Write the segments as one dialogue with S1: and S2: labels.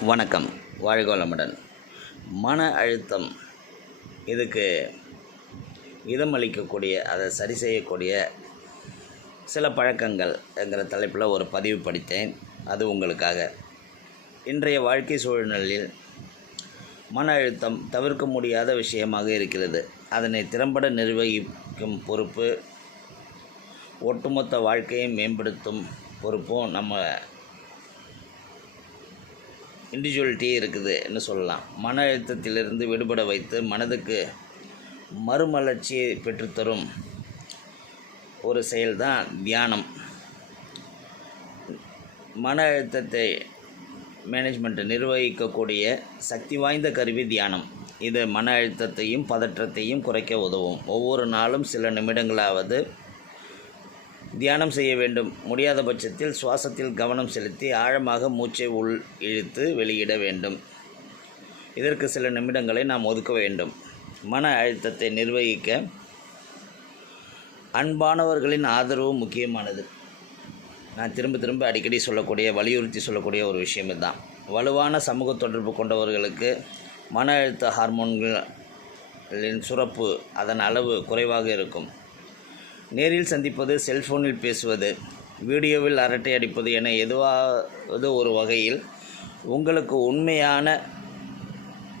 S1: வணக்கம். வாழ்க வளமுடன் மன அழுத்தம். இதுக்கு இதம் அளிக்கக்கூடிய அதை சரி செய்யக்கூடிய சில பழக்கங்கள் என்கிற தலைப்பில் ஒரு பதிவு படித்தேன். அது உங்களுக்காக. இன்றைய வாழ்க்கை சூழ்நிலையில் மன அழுத்தம் தவிர்க்க முடியாத விஷயமாக இருக்கிறது. அதனை திறம்பட நிர்வகிக்கும் பொறுப்பு ஒட்டுமொத்த வாழ்க்கையை மேம்படுத்தும் பொறுப்பும் நம்ம இண்டிவிஜுவலிட்டி இருக்குதுன்னு சொல்லலாம். மன அழுத்தத்திலிருந்து விடுபட வைத்து மனதுக்கு மறுமலர்ச்சியை பெற்றுத்தரும் ஒரு செயல்தான் தியானம். மன அழுத்தத்தை மேனேஜ்மெண்ட்டை நிர்வகிக்கக்கூடிய சக்தி வாய்ந்த கருவி தியானம். இது மன அழுத்தத்தையும் பதற்றத்தையும் குறைக்க உதவும். ஒவ்வொரு நாளும் சில நிமிடங்களாவது தியானம் செய்ய வேண்டும். முடியாத பட்சத்தில் சுவாசத்தில் கவனம் செலுத்தி ஆழமாக மூச்சை உள் இழுத்து வெளியிட வேண்டும். இதற்கு சில நிமிடங்களை நாம் ஒதுக்க வேண்டும். மன அழுத்தத்தை நிர்வகிக்க அன்பானவர்களின் ஆதரவு முக்கியமானது. நான் திரும்ப திரும்ப அடிக்கடி சொல்லக்கூடிய வலியுறுத்தி சொல்லக்கூடிய ஒரு விஷயம் இதுதான். வலுவான சமூக தொடர்பு கொண்டவர்களுக்கு மன அழுத்த ஹார்மோன்களின் சுரப்பு அதன் அளவு குறைவாக இருக்கும். நேரில் சந்திப்பது செல்ஃபோனில் பேசுவது வீடியோவில் அரட்டை அடிப்பது என எதுவாவது ஒரு வகையில் உங்களுக்கு உண்மையான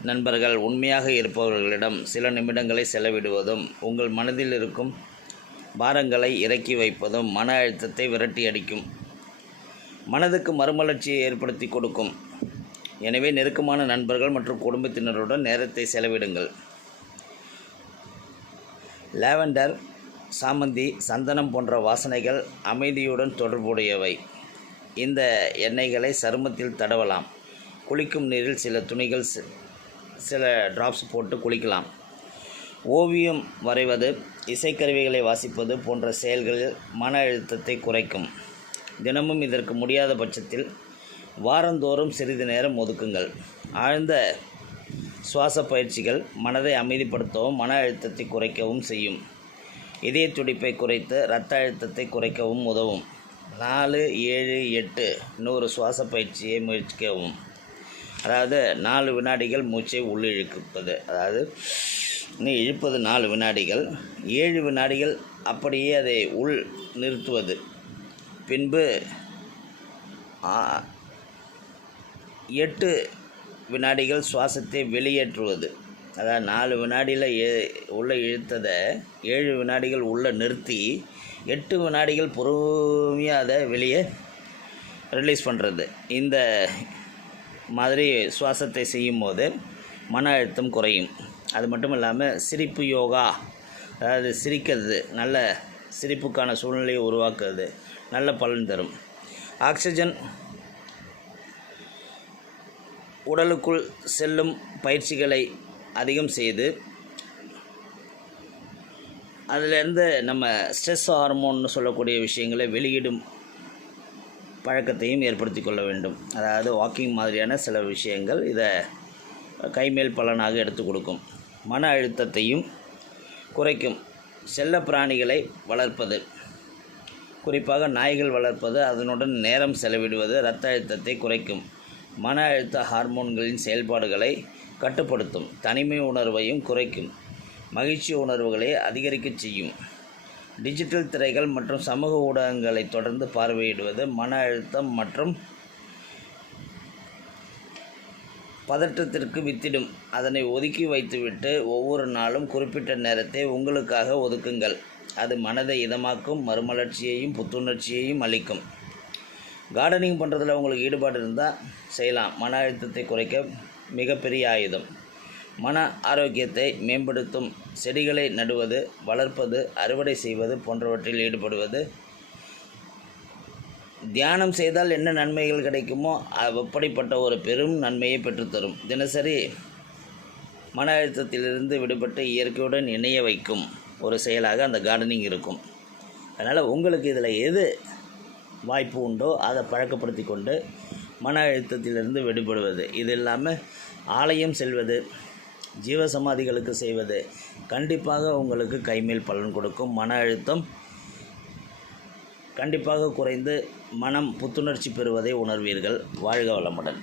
S1: நண்பர்கள் உண்மையாக இருப்பவர்களிடம் சில நிமிடங்களை செலவிடுவதும் உங்கள் மனதில் இருக்கும் பாரங்களை இறக்கி வைப்பதும் மன அழுத்தத்தை விரட்டி அடிக்கும். மனதுக்கு மறுமலர்ச்சியை ஏற்படுத்தி கொடுக்கும். எனவே நெருக்கமான நண்பர்கள் மற்றும் குடும்பத்தினருடன் நேரத்தை செலவிடுங்கள். லாவெண்டர் சாமந்தி சந்தனம் போன்ற வாசனைகள் அமைதியுடன் தொடர்புடையவை. இந்த எண்ணெய்களை சருமத்தில் தடவலாம். குளிக்கும் நீரில் சில துணிகள் சில டிராப்ஸ் போட்டு குளிக்கலாம். ஓவியம் வரைவது இசைக்கருவிகளை வாசிப்பது போன்ற செயல்களில் மன அழுத்தத்தை குறைக்கும். தினமும் இதற்கு முடியாத பட்சத்தில் வாரந்தோறும் சிறிது நேரம் ஒதுக்குங்கள். ஆழ்ந்த சுவாச பயிற்சிகள் மனதை அமைதிப்படுத்தவும் மன அழுத்தத்தை குறைக்கவும் செய்யும். இதய துடிப்பை குறைத்து இரத்த அழுத்தத்தை குறைக்கவும் உதவும். நாலு ஏழு எட்டு நூறு சுவாச பயிற்சியை முயற்சிக்கவும். அதாவது நாலு வினாடிகள் மூச்சை உள்ளிழுப்பது. அதாவது இன்னும் இழுப்பது நாலு வினாடிகள். ஏழு வினாடிகள் அப்படியே அதை உள் நிறுத்துவது. பின்பு எட்டு வினாடிகள் சுவாசத்தை வெளியேற்றுவது. அதாவது நாலு வினாடியில் ஏ உள்ளே இழுத்ததை ஏழு வினாடிகள் உள்ளே நிறுத்தி எட்டு வினாடிகள் பொறுமையாக அதை வெளியே ரிலீஸ் பண்ணுறது இந்த மாதிரி சுவாசத்தை செய்யும்போது மன அழுத்தம் குறையும். அது மட்டும் இல்லாமல் சிரிப்பு யோகா அதாவது சிரிக்கிறது நல்ல சிரிப்புக்கான சூழ்நிலையை உருவாக்குறது நல்ல பலன் தரும். ஆக்சிஜன் உடலுக்குள் செல்லும் பயிற்சிகளை அதிகம் செய்து அதிலேருந்து நம்ம ஸ்ட்ரெஸ் ஹார்மோன்னு சொல்லக்கூடிய விஷயங்களை வெளியிடும் பழக்கத்தையும் ஏற்படுத்தி கொள்ள வேண்டும். அதாவது வாக்கிங் மாதிரியான சில விஷயங்கள் இதை கைமேல் பலனாக எடுத்து கொடுக்கும். மன அழுத்தத்தையும் குறைக்கும். செல்ல பிராணிகளை வளர்ப்பது குறிப்பாக நாய்கள் வளர்ப்பது அதனுடன் நேரம் செலவிடுவது இரத்த அழுத்தத்தை குறைக்கும். மன அழுத்த ஹார்மோன்களின் செயல்பாடுகளை கட்டுப்படுத்தும் தனிமை உணர்வையும் குறைக்கும் மகிழ்ச்சி உணர்வுகளை அதிகரிக்கச் செய்யும். டிஜிட்டல் திரைகள் மற்றும் சமூக ஊடகங்களை தொடர்ந்து பார்வையிடுவது மன அழுத்தம் மற்றும் பதற்றத்திற்கு வித்திடும். அதனை ஒதுக்கி வைத்துவிட்டு ஒவ்வொரு நாளும் குறிப்பிட்ட நேரத்தை உங்களுக்காக ஒதுக்குங்கள். அது மனதை இதமாக்கும் மறுமலர்ச்சியையும் புத்துணர்ச்சியையும் அளிக்கும். கார்டனிங் பண்ணுறதுல உங்களுக்கு ஈடுபாடு இருந்தால் செய்யலாம். மன அழுத்தத்தை குறைக்க மிகப்பெரிய ஆயுதம். மன ஆரோக்கியத்தை மேம்படுத்தும் செடிகளை நடுவது வளர்ப்பது அறுவடை செய்வது போன்றவற்றில் ஈடுபடுவது. தியானம் செய்தால் என்ன நன்மைகள் கிடைக்குமோ அப்படிப்பட்ட ஒரு பெரும் நன்மையை பெற்றுத்தரும். தினசரி மன அழுத்தத்திலிருந்து விடுபட்டு இயற்கையுடன் இணைய வைக்கும் ஒரு செயலாக அந்த கார்டனிங் இருக்கும். அதனால் உங்களுக்கு இதில் எது வாய்ப்பு உண்டோ அதை பழக்கப்படுத்தி கொண்டு மன அழுத்தத்திலிருந்து விடுபடுவது. இது இல்லாமல் ஆலயம் செல்வது ஜீவசமாதிகளுக்கு செய்வது கண்டிப்பாக உங்களுக்கு கைமேல் பலன் கொடுக்கும். மன அழுத்தம் கண்டிப்பாக குறைந்து மனம் புத்துணர்ச்சி பெறுவதை உணர்வீர்கள். வாழ்க வளமுடன்.